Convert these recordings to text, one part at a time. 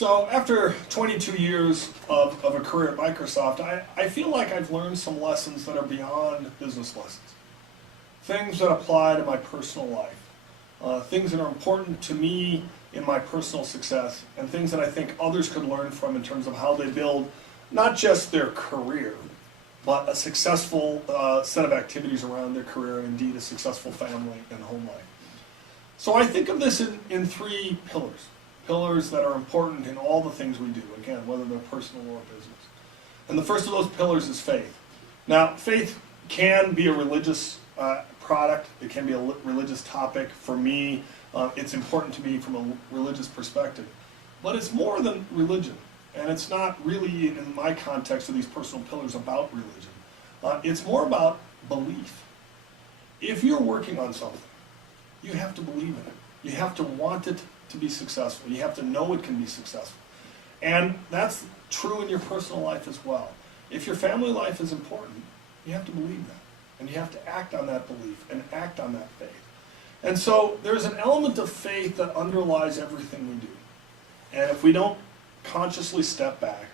So after 22 years of a career at Microsoft, I feel like I've learned some lessons that are beyond business lessons. Things that apply to my personal life, things that are important to me in my personal success, and things that I think others could learn from in terms of how they build not just their career, but a successful set of activities around their career, and indeed a successful family and home life. So I think of this in three pillars. Pillars that are important in all the things we do, again, whether they're personal or business. And the first of those pillars is faith. Now, faith can be a religious product. It can be a religious topic. For me, it's important to me from a religious perspective. But it's more than religion. And it's not really, in my context of these personal pillars, about religion. It's more about belief. If you're working on something, you have to believe in it. You have to want it to be successful. You have to know it can be successful. And that's true in your personal life as well. If your family life is important, you have to believe that. And you have to act on that belief and act on that faith. And so there's an element of faith that underlies everything we do. And if we don't consciously step back,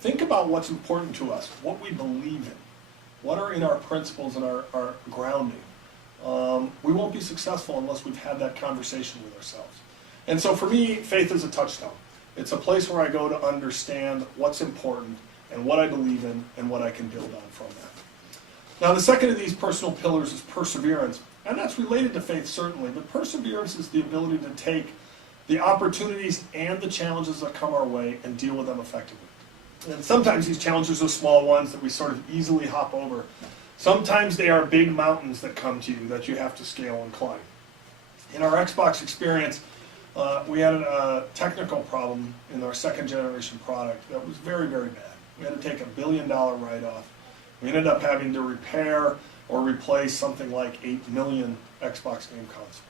think about what's important to us, what we believe in, what are in our principles and our grounding. We won't be successful unless we've had that conversation with ourselves. And so for me, faith is a touchstone. It's a place where I go to understand what's important and what I believe in and what I can build on from that. Now, the second of these personal pillars is perseverance. And that's related to faith, certainly. But perseverance is the ability to take the opportunities and the challenges that come our way and deal with them effectively. And sometimes these challenges are small ones that we sort of easily hop over. Sometimes they are big mountains that come to you that you have to scale and climb. In our Xbox experience, we had a technical problem in our second generation product that was very, very bad. We had to take $1 billion write-off. We ended up having to repair or replace something like 8 million Xbox game consoles.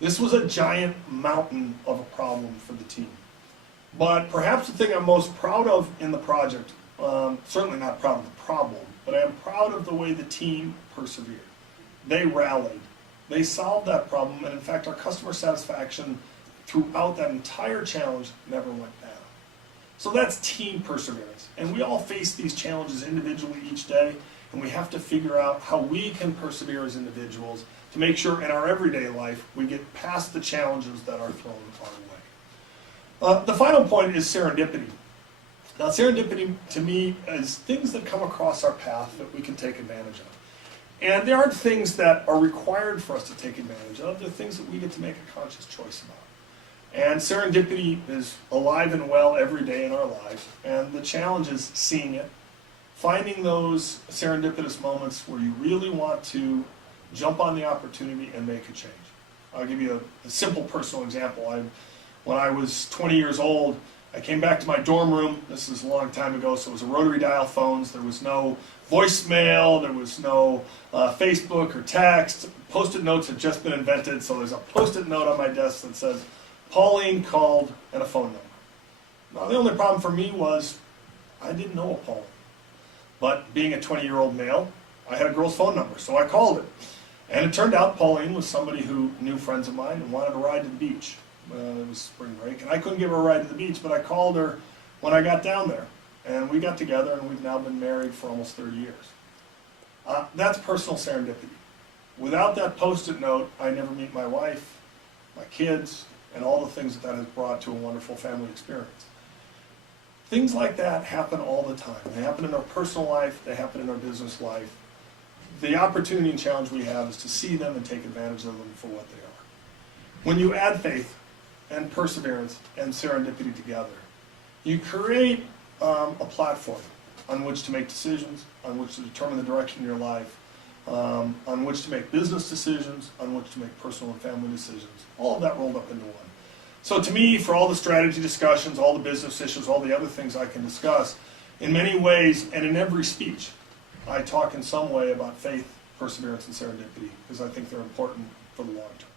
This was a giant mountain of a problem for the team. But perhaps the thing I'm most proud of in the project, certainly not proud of the problem, but I am proud of the way the team persevered. They rallied. They solved that problem, and in fact, our customer satisfaction throughout that entire challenge never went down. So that's team perseverance. And we all face these challenges individually each day, and we have to figure out how we can persevere as individuals to make sure in our everyday life we get past the challenges that are thrown our way. The final point is serendipity. Now, serendipity to me is things that come across our path that we can take advantage of. And there aren't things that are required for us to take advantage of. They're things that we get to make a conscious choice about. And serendipity is alive and well every day in our lives. And the challenge is seeing it, finding those serendipitous moments where you really want to jump on the opportunity and make a change. I'll give you a simple personal example. When I was 20 years old, I came back to my dorm room. This is a long time ago, so it was a rotary dial phones. There was no voicemail. There was no Facebook or text. Post-it notes had just been invented, so there's a post-it note on my desk that says, Pauline called, and a phone number. Now, the only problem for me was I didn't know a Pauline. But being a 20-year-old male, I had a girl's phone number, so I called it. And it turned out Pauline was somebody who knew friends of mine and wanted a ride to the beach. It was spring break, and I couldn't give her a ride to the beach, but I called her when I got down there. And we got together, and we've now been married for almost 30 years. That's personal serendipity. Without that Post-it note, I never meet my wife, my kids, and all the things that has brought to a wonderful family experience. Things like that happen all the time. They happen in our personal life, they happen in our business life. The opportunity and challenge we have is to see them and take advantage of them for what they are. When you add faith and perseverance and serendipity together, you create a platform on which to make decisions, on which to determine the direction of your life, on which to make business decisions, on which to make personal and family decisions, all of that rolled up into one. So to me, for all the strategy discussions, all the business issues, all the other things I can discuss, in many ways and in every speech, I talk in some way about faith, perseverance, and serendipity because I think they're important for the long term.